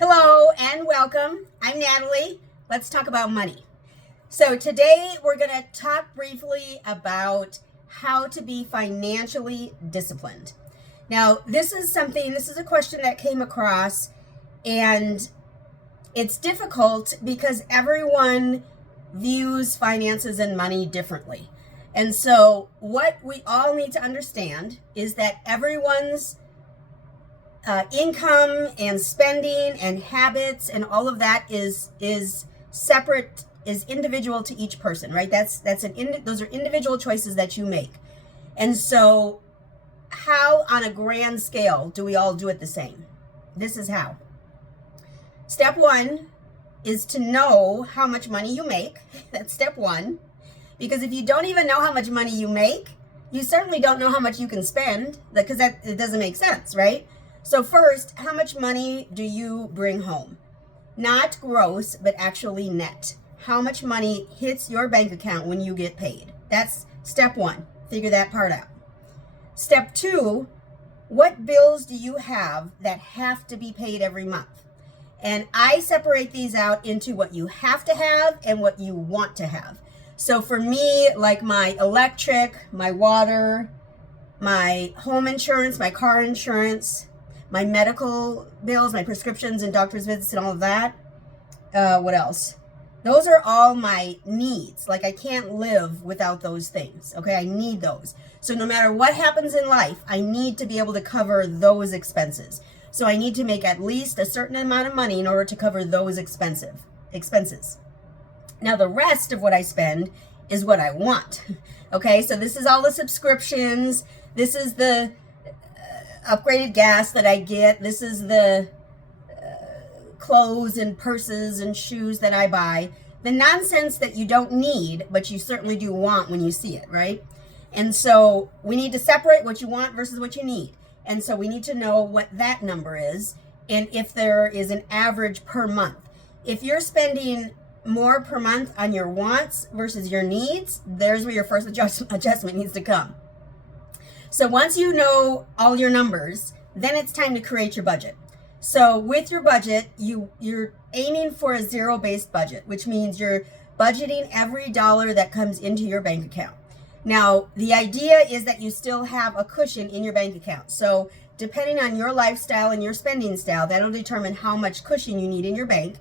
Hello and welcome. I'm Natalie. Let's talk about money. So today we're going to talk briefly about how to be financially disciplined. Now, this is a question that came across, and it's difficult because everyone views finances and money differently. And so what we all need to understand is that everyone's income and spending and habits and all of that is separate, is individual to each person, right? Those are individual choices that you make. And so how on a grand scale do we all do it the same? This is how. Step one is to know how much money you make. That's step one. Because if you don't even know how much money you make, you certainly don't know how much you can spend, because it doesn't make sense, right? So first, how much money do you bring home? Not gross, but actually net. How much money hits your bank account when you get paid? That's step one. Figure that part out. Step two, what bills do you have that have to be paid every month? And I separate these out into what you have to have and what you want to have. So for me, like my electric, my water, my home insurance, my car insurance, my medical bills, my prescriptions and doctor's visits and all of that. What else? Those are all my needs. Like I can't live without those things. Okay, I need those. So no matter what happens in life, I need to be able to cover those expenses. So I need to make at least a certain amount of money in order to cover those expenses. Now the rest of what I spend is what I want. Okay, so this is all the subscriptions. This is the upgraded gas that I get. This is the clothes and purses and shoes that I buy. The nonsense that you don't need, but you certainly do want when you see it, right? And so we need to separate what you want versus what you need. And so we need to know what that number is and if there is an average per month. If you're spending more per month on your wants versus your needs, there's where your first adjustment needs to come. So once you know all your numbers, then it's time to create your budget. So with your budget, you're aiming for a zero-based budget, which means you're budgeting every dollar that comes into your bank account. Now, the idea is that you still have a cushion in your bank account. So depending on your lifestyle and your spending style, that'll determine how much cushion you need in your bank,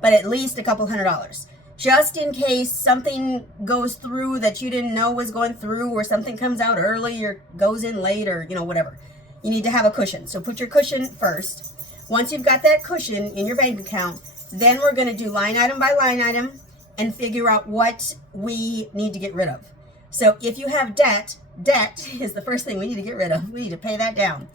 but at least a couple $100. Just in case something goes through that you didn't know was going through, or something comes out early or goes in late, or whatever. You need to have a cushion. So put your cushion first. Once you've got that cushion in your bank account, then we're going to do line item by line item and figure out what we need to get rid of. So if you have debt is the first thing we need to get rid of. We need to pay that down.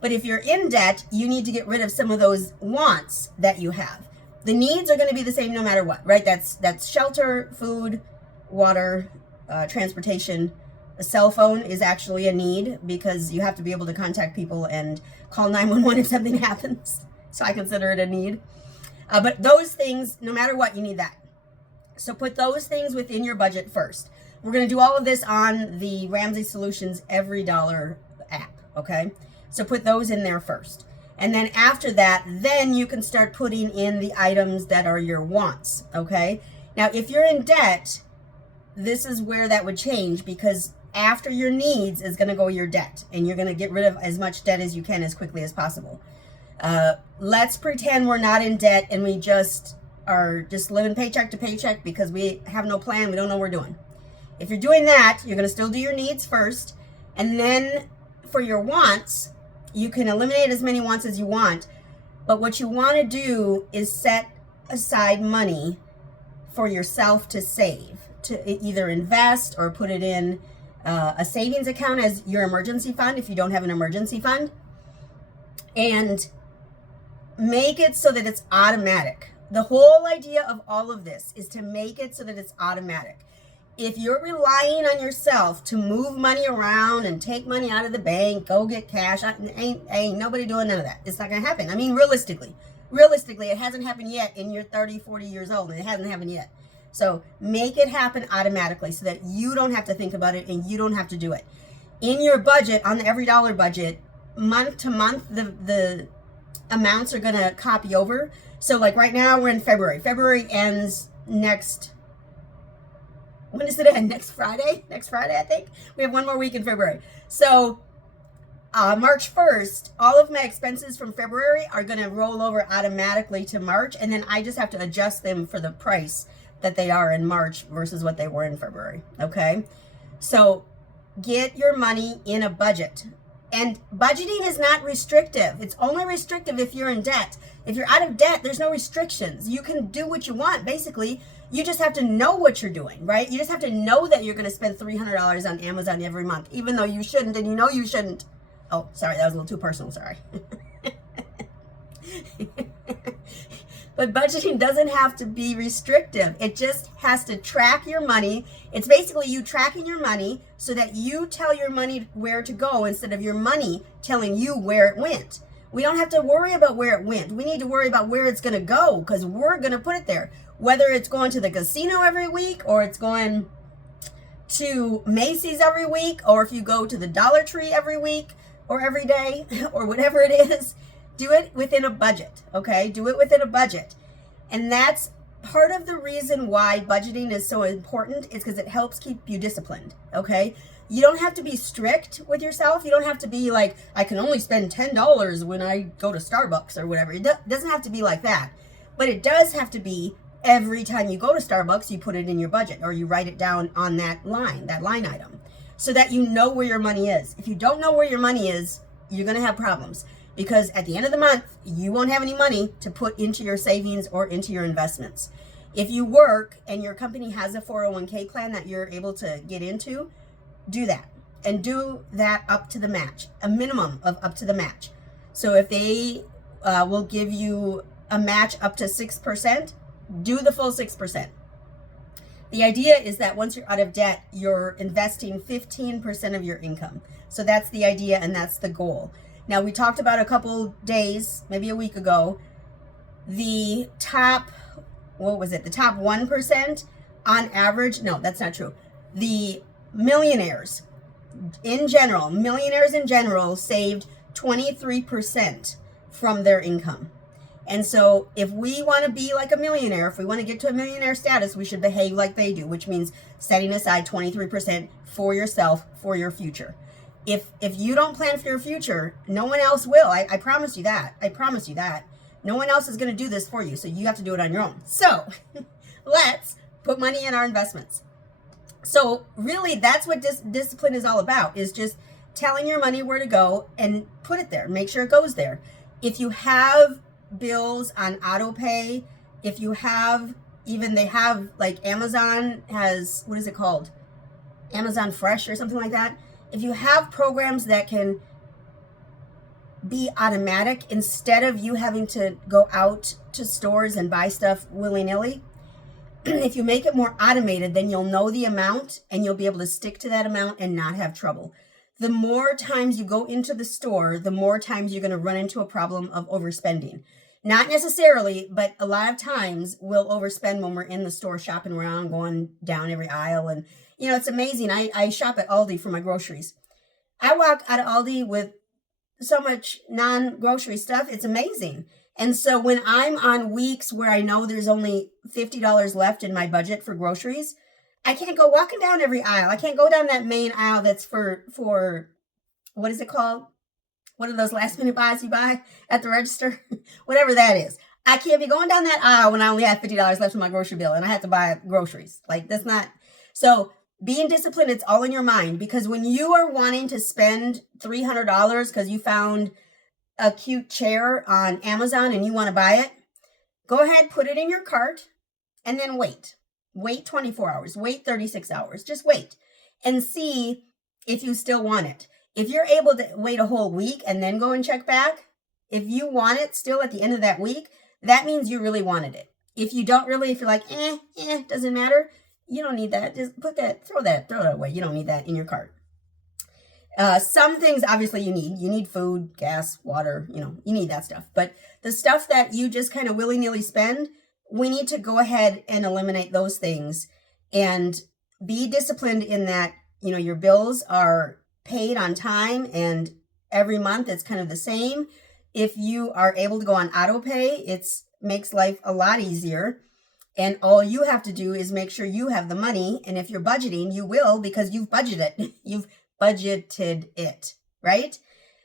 But if you're in debt, you need to get rid of some of those wants that you have. The needs are going to be the same no matter what, right? That's shelter, food, water, transportation. A cell phone is actually a need because you have to be able to contact people and call 911 if something happens. So I consider it a need. But those things, no matter what, you need that. So put those things within your budget first. We're going to do all of this on the Ramsey Solutions Every Dollar app, okay? So put those in there first. And then after that, then you can start putting in the items that are your wants, okay? Now, if you're in debt, this is where that would change, because after your needs is going to go your debt, and you're going to get rid of as much debt as you can as quickly as possible. Let's pretend we're not in debt and we just are just living paycheck to paycheck because we have no plan. We don't know what we're doing. If you're doing that, you're going to still do your needs first. And then for your wants, you can eliminate as many wants as you want. But what you want to do is set aside money for yourself to save, to either invest or put it in a savings account as your emergency fund if you don't have an emergency fund. And make it so that it's automatic. The whole idea of all of this is to make it so that it's automatic. If you're relying on yourself to move money around and take money out of the bank, go get cash, ain't nobody doing none of that. It's not going to happen. I mean, realistically, it hasn't happened yet, and you're 30, 40 years old, and it hasn't happened yet. So make it happen automatically so that you don't have to think about it and you don't have to do it. In your budget, on the Every Dollar budget, month to month, the amounts are going to copy over. So like right now we're in February. February ends next, when does it end? Next Friday, I think. We have one more week in February. So March 1st, all of my expenses from February are going to roll over automatically to March. And then I just have to adjust them for the price that they are in March versus what they were in February. Okay. So get your money in a budget. And budgeting is not restrictive. It's only restrictive if you're in debt. If you're out of debt, there's no restrictions. You can do what you want. Basically, you just have to know what you're doing, right? You just have to know that you're going to spend $300 on Amazon every month, even though you shouldn't, and you know you shouldn't. Oh, sorry, that was a little too personal. Sorry. But budgeting doesn't have to be restrictive. It just has to track your money. It's basically you tracking your money so that you tell your money where to go instead of your money telling you where it went. We don't have to worry about where it went. We need to worry about where it's going to go because we're going to put it there. Whether it's going to the casino every week or it's going to Macy's every week, or if you go to the Dollar Tree every week or every day or whatever it is, do it within a budget, okay? Do it within a budget. And that's part of the reason why budgeting is so important is because it helps keep you disciplined, okay? You don't have to be strict with yourself. You don't have to be like, I can only spend $10 when I go to Starbucks or whatever. It doesn't have to be like that. But it does have to be every time you go to Starbucks, you put it in your budget or you write it down on that line item, so that you know where your money is. If you don't know where your money is, you're going to have problems. Because at the end of the month, you won't have any money to put into your savings or into your investments. If you work and your company has a 401k plan that you're able to get into, do that. And do that up to the match, a minimum of up to the match. So if they will give you a match up to 6%, do the full 6%. The idea is that once you're out of debt, you're investing 15% of your income. So that's the idea and that's the goal. Now, we talked about a couple days, maybe a week ago, the top, the top 1% on average. No, that's not true. The millionaires in general saved 23% from their income. And so if we want to be like a millionaire, if we want to get to a millionaire status, we should behave like they do, which means setting aside 23% for yourself, for your future. If you don't plan for your future, no one else will. I promise you that. I promise you that. No one else is going to do this for you. So you have to do it on your own. So let's put money in our investments. So really, that's what discipline is all about, is just telling your money where to go and put it there. Make sure it goes there. If you have bills on auto pay, if you have, they have like Amazon has, what is it called? Amazon Fresh or something like that. If you have programs that can be automatic instead of you having to go out to stores and buy stuff willy-nilly, if you make it more automated, then you'll know the amount and you'll be able to stick to that amount and not have trouble. The more times you go into the store, the more times you're going to run into a problem of overspending. Not necessarily, but a lot of times we'll overspend when we're in the store shopping around, going down every aisle. And, it's amazing. I shop at Aldi for my groceries. I walk out of Aldi with so much non-grocery stuff. It's amazing. And so when I'm on weeks where I know there's only $50 left in my budget for groceries, I can't go walking down every aisle. I can't go down that main aisle that's for what is it called? What are those last minute buys you buy at the register? Whatever that is. I can't be going down that aisle when I only have $50 left in my grocery bill and I have to buy groceries. Like, that's not. So being disciplined, it's all in your mind, because when you are wanting to spend $300 because you found a cute chair on Amazon and you want to buy it, go ahead, put it in your cart and then wait. Wait 24 hours, wait 36 hours, just wait and see if you still want it. If you're able to wait a whole week and then go and check back, if you want it still at the end of that week, that means you really wanted it. If you don't really, if you're like, doesn't matter, you don't need that. Just throw that away. You don't need that in your cart. Some things obviously you need food, gas, water, you need that stuff. But the stuff that you just kind of willy-nilly spend, we need to go ahead and eliminate those things and be disciplined in that, your bills are paid on time and every month it's kind of the same. If you are able to go on auto pay, it makes life a lot easier. And all you have to do is make sure you have the money. And if you're budgeting, you will, because you've budgeted. You've budgeted it, right?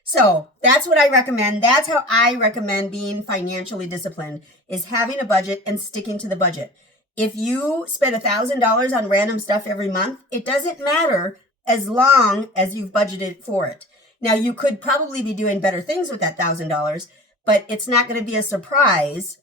So that's what I recommend. That's how I recommend being financially disciplined, is having a budget and sticking to the budget. If you spend $1,000 on random stuff every month, it doesn't matter as long as you've budgeted for it. Now, you could probably be doing better things with that $1,000, but it's not going to be a surprise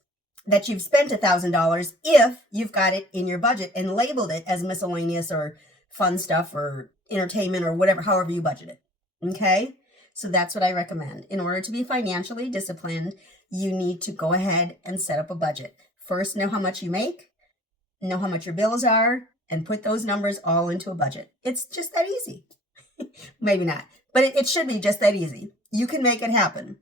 that you've spent $1,000 if you've got it in your budget and labeled it as miscellaneous or fun stuff or entertainment or whatever, however you budget it. Okay? So that's what I recommend. In order to be financially disciplined, you need to go ahead and set up a budget. First, know how much you make, know how much your bills are, and put those numbers all into a budget. It's just that easy. Maybe not, but it should be just that easy. You can make it happen.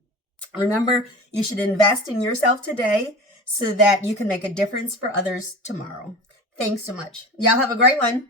Remember, you should invest in yourself today so that you can make a difference for others tomorrow. Thanks so much. Y'all have a great one.